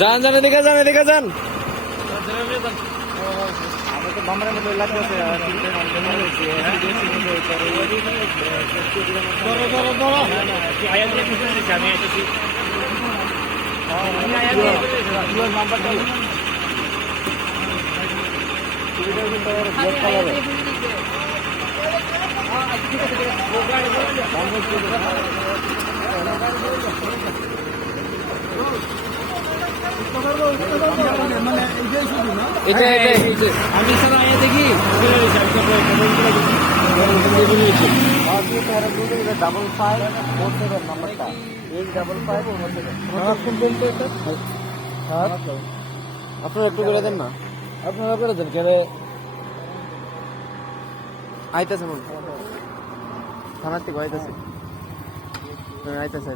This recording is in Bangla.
যান যান এদিকে যান এদিকে যান। আমি স্যার আয়া দেখি ডাবল 547 নাম্বারটা 85547। আপনারা একটু করে দেন না, আপনারা করে দেন কেন আইতেছে মনে থানার থেকে আইতেছে, আইতেছে।